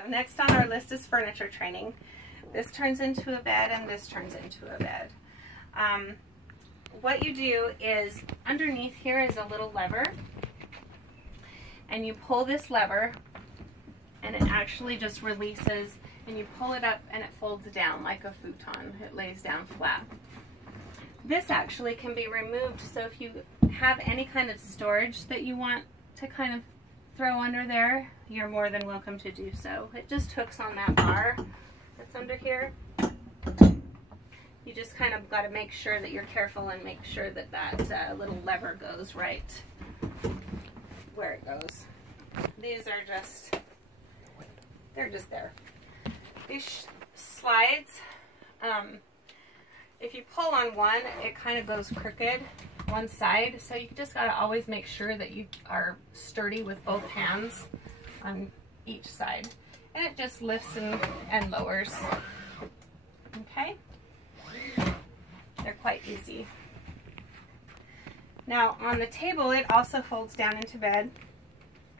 So next on our list is furniture training. This turns into a bed and this turns into a bed. What you do is underneath here is a little lever, and you pull this lever and it actually just releases, and you pull it up and it folds down like a futon. It lays down flat. This actually can be removed, so if you have any kind of storage that you want to kind of throw under there, you're more than welcome to do so. It just hooks on that bar that's under here. You just kind of got to make sure that you're careful and make sure that that little lever goes right where it goes. These are just, they're just there. These slides, if you pull on one, it kind of goes crooked one side, so you just got to always make sure that you are sturdy with both hands on each side, and it just lifts and lowers. Okay, they're quite easy. Now on the table, it also folds down into bed.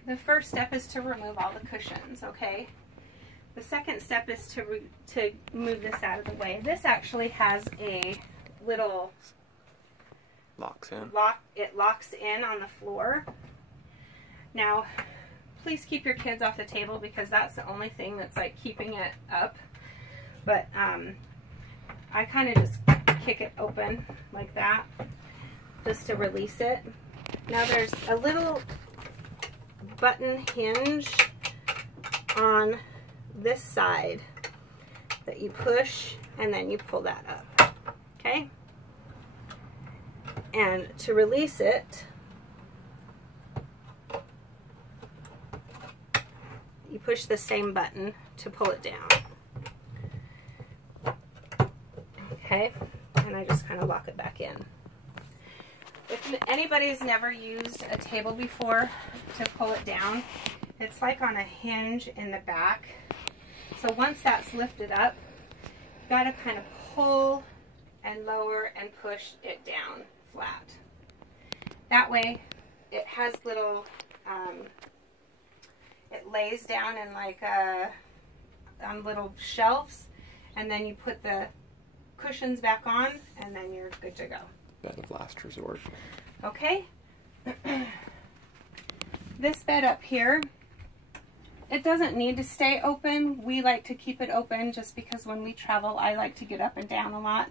The first step is to remove all the cushions. Okay, the second step is to move this out of the way. This actually has a little it locks in on the floor. Now please keep your kids off the table, because that's the only thing that's like keeping it up. But I kind of just kick it open like that just to release it. Now there's a little button hinge on this side that you push, and then you pull that up. Okay? And to release it, you push the same button to pull it down. Okay? And I just kind of lock it back in. If anybody's never used a table before to pull it down, it's like on a hinge in the back. So once that's lifted up, you got to kind of pull and lower and push it down flat. That way it has little, it lays down in like on little shelves, and then you put the cushions back on, and then you're good to go. Bed of last resort. Okay. This bed up here, it doesn't need to stay open. We like to keep it open just because when we travel, I like to get up and down a lot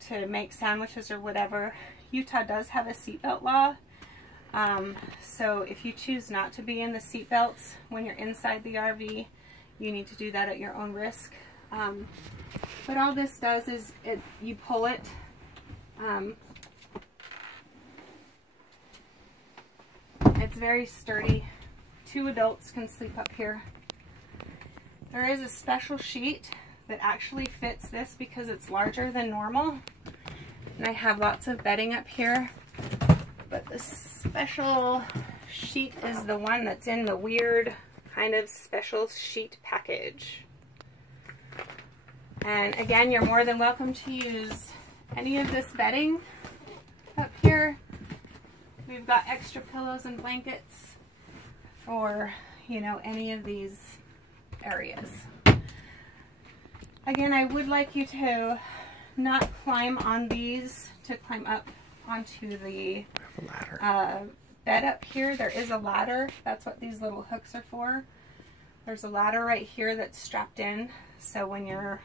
to make sandwiches or whatever. Utah does have a seatbelt law. So if you choose not to be in the seatbelts when you're inside the RV, you need to do that at your own risk. But all this does is you pull it. It's very sturdy. 2 adults can sleep up here. There is a special sheet that actually fits this because it's larger than normal. And I have lots of bedding up here. But the special sheet is the one that's in the weird kind of special sheet package. And again, you're more than welcome to use any of this bedding up here. We've got extra pillows and blankets for, you know, any of these areas. Again, I would like you to not climb on these, to climb up onto the bed up here. There is a ladder. That's what these little hooks are for. There's a ladder right here that's strapped in, so when you're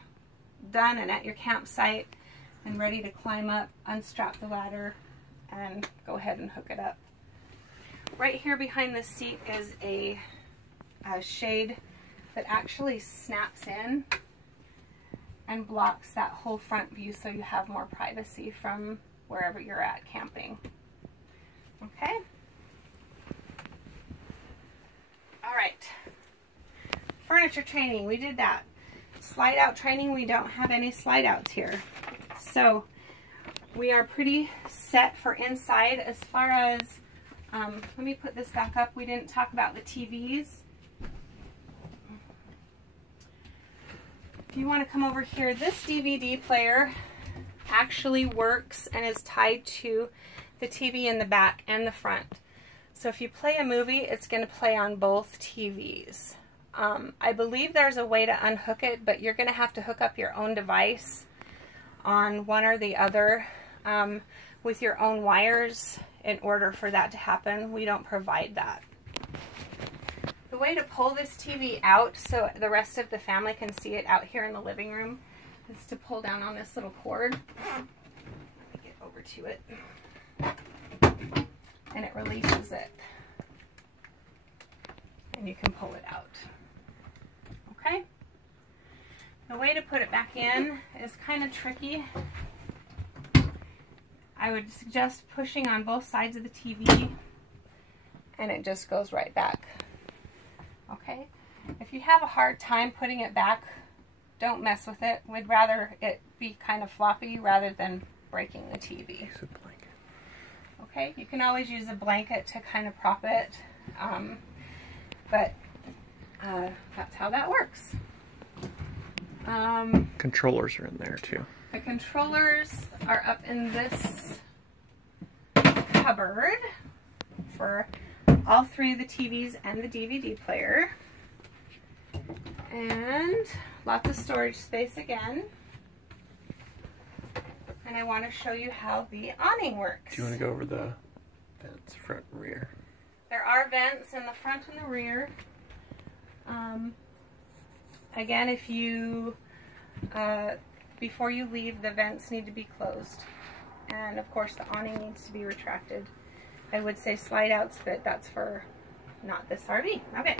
done and at your campsite and ready to climb up, unstrap the ladder and go ahead and hook it up. Right here behind the seat is a shade that actually snaps in and blocks that whole front view, so you have more privacy from wherever you're at camping. Okay? All right. Furniture training, we did that. Slide out training, we don't have any slide outs here. So we are pretty set for inside. As far as, let me put this back up. We didn't talk about the TVs. If you want to come over here, this DVD player actually works and is tied to the TV in the back and the front. So if you play a movie, it's going to play on both TVs. I believe there's a way to unhook it, but you're going to have to hook up your own device on one or the other with your own wires in order for that to happen. We don't provide that. The way to pull this TV out so the rest of the family can see it out here in the living room is to pull down on this little cord. Let me get over to it. And it releases it. And you can pull it out. Okay? The way to put it back in is kind of tricky. I would suggest pushing on both sides of the TV and it just goes right back. Okay? If you have a hard time putting it back, don't mess with it. We'd rather it be kind of floppy rather than breaking the TV. Use a blanket. Okay? You can always use a blanket to kind of prop it. But that's how that works. Controllers are in there too. The controllers are up in this cupboard for all three of the TVs and the DVD player. And lots of storage space again. And I want to show you how the awning works. Do you want to go over the vents, front and rear? There are vents in the front and the rear. Again, if you, before you leave, the vents need to be closed. And of course the awning needs to be retracted. I would say slide outs, but that's for not this RV. Okay.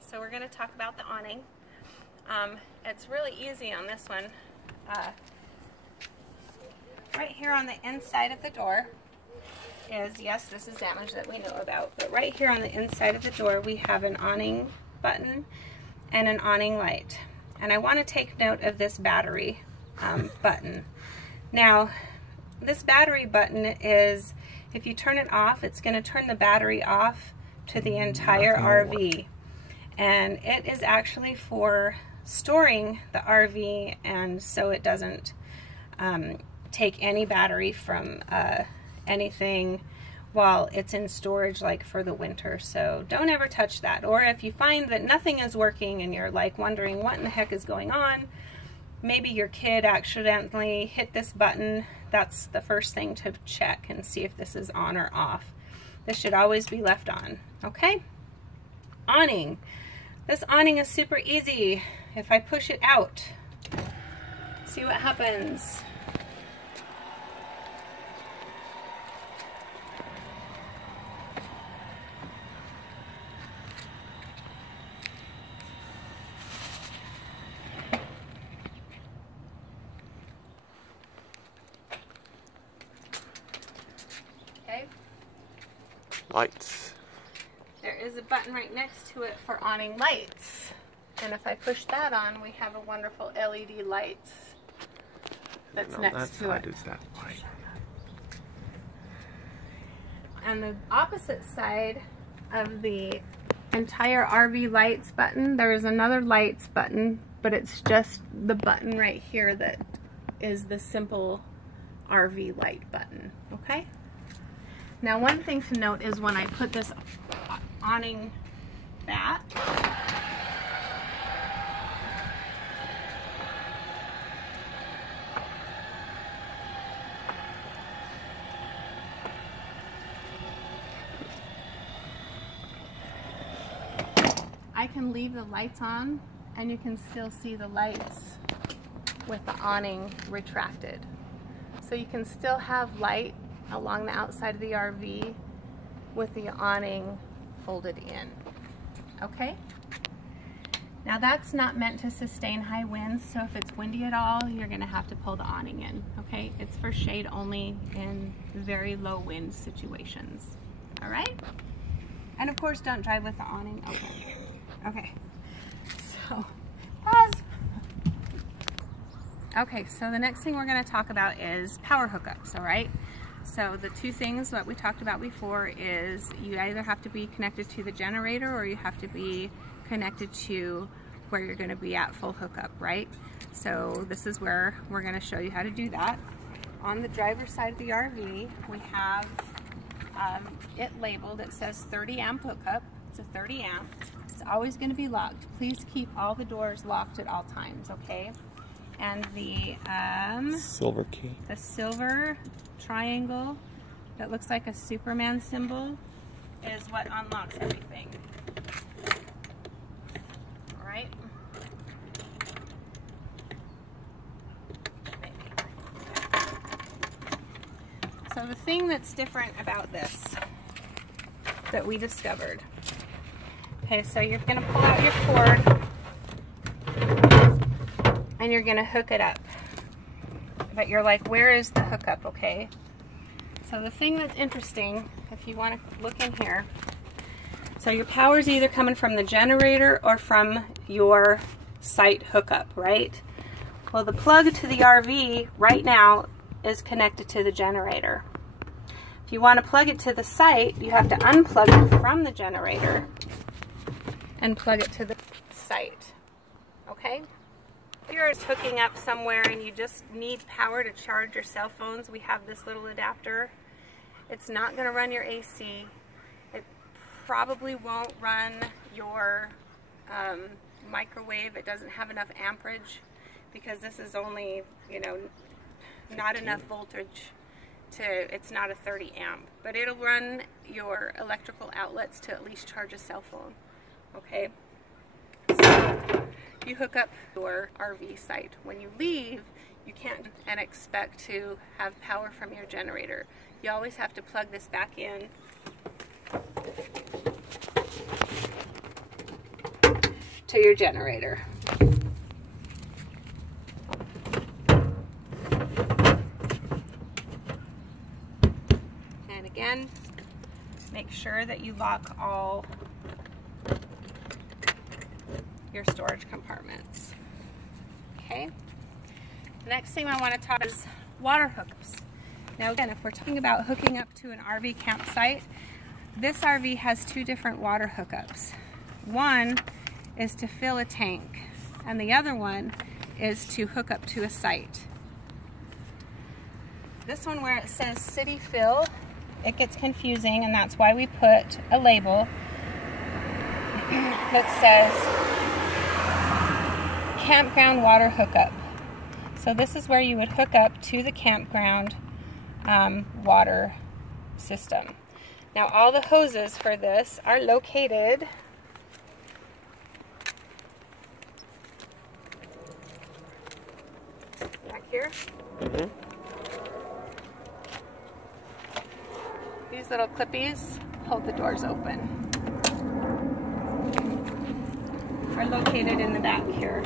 So we're going to talk about the awning. It's really easy on this one. Right here on the inside of the door is, yes, this is damage that we know about, but right here on the inside of the door we have an awning button and an awning light. And I want to take note of this battery button. Now, this battery button is, if you turn it off, it's going to turn the battery off to the entire RV. And it is actually for storing the RV, and so it doesn't take any battery from anything while it's in storage, like for the winter. So don't ever touch that. Or if you find that nothing is working and you're like wondering what in the heck is going on, maybe your kid accidentally hit this button, that's the first thing to check and see if this is on or off. This should always be left on. Okay? Awning. This awning is super easy. If I push it out, see what happens. Okay. Lights. There is a button right next to it for awning lights. And if I push that on, we have a wonderful LED lights that's next to it. Is that light? On the opposite side of the entire RV lights button, there is another lights button, but it's just the button right here that is the simple RV light button. Okay? Now, one thing to note is when I put this awning back, I can leave the lights on and you can still see the lights with the awning retracted. So you can still have light along the outside of the RV with the awning folded in. Okay? Now that's not meant to sustain high winds, so if it's windy at all, you're going to have to pull the awning in. Okay? It's for shade only in very low wind situations. Alright? And of course, don't drive with the awning open. Okay. So, pause. Okay, so the next thing we're going to talk about is power hookups, alright? So the two things that we talked about before is you either have to be connected to the generator or you have to be connected to where you're going to be at full hookup, right? So this is where we're going to show you how to do that. On the driver's side of the RV, we have it labeled. It says 30 amp hookup. It's a 30 amp. It's always going to be locked. Please keep all the doors locked at all times, okay? And the silver key. The silver triangle that looks like a Superman symbol is what unlocks everything. All right. So the thing that's different about this that we discovered. Okay, so you're going to pull out your cord and you're going to hook it up. But you're like, where is the hookup, okay? So the thing that's interesting, if you want to look in here, so your power is either coming from the generator or from your site hookup, right? Well, the plug to the RV right now is connected to the generator. If you want to plug it to the site, you have to unplug it from the generator and plug it to the site, okay? If you're hooking up somewhere and you just need power to charge your cell phones, we have this little adapter. It's not going to run your AC. It probably won't run your microwave. It doesn't have enough amperage because this is only, you know, not enough voltage to, it's not a 30 amp, but it'll run your electrical outlets to at least charge a cell phone, okay? So you hook up your RV site. When you leave, you can't and expect to have power from your generator. You always have to plug this back in to your generator. And again, make sure that you lock all your storage compartments. Okay. The next thing I want to talk is water hookups. Now again, if we're talking about hooking up to an RV campsite, this RV has two different water hookups. One is to fill a tank, and the other one is to hook up to a site. This one where it says city fill, it gets confusing, and that's why we put a label that says campground water hookup. So this is where you would hook up to the campground water system. Now all the hoses for this are located back here. Mm-hmm. These little clippies hold the doors open. Are located in the back here.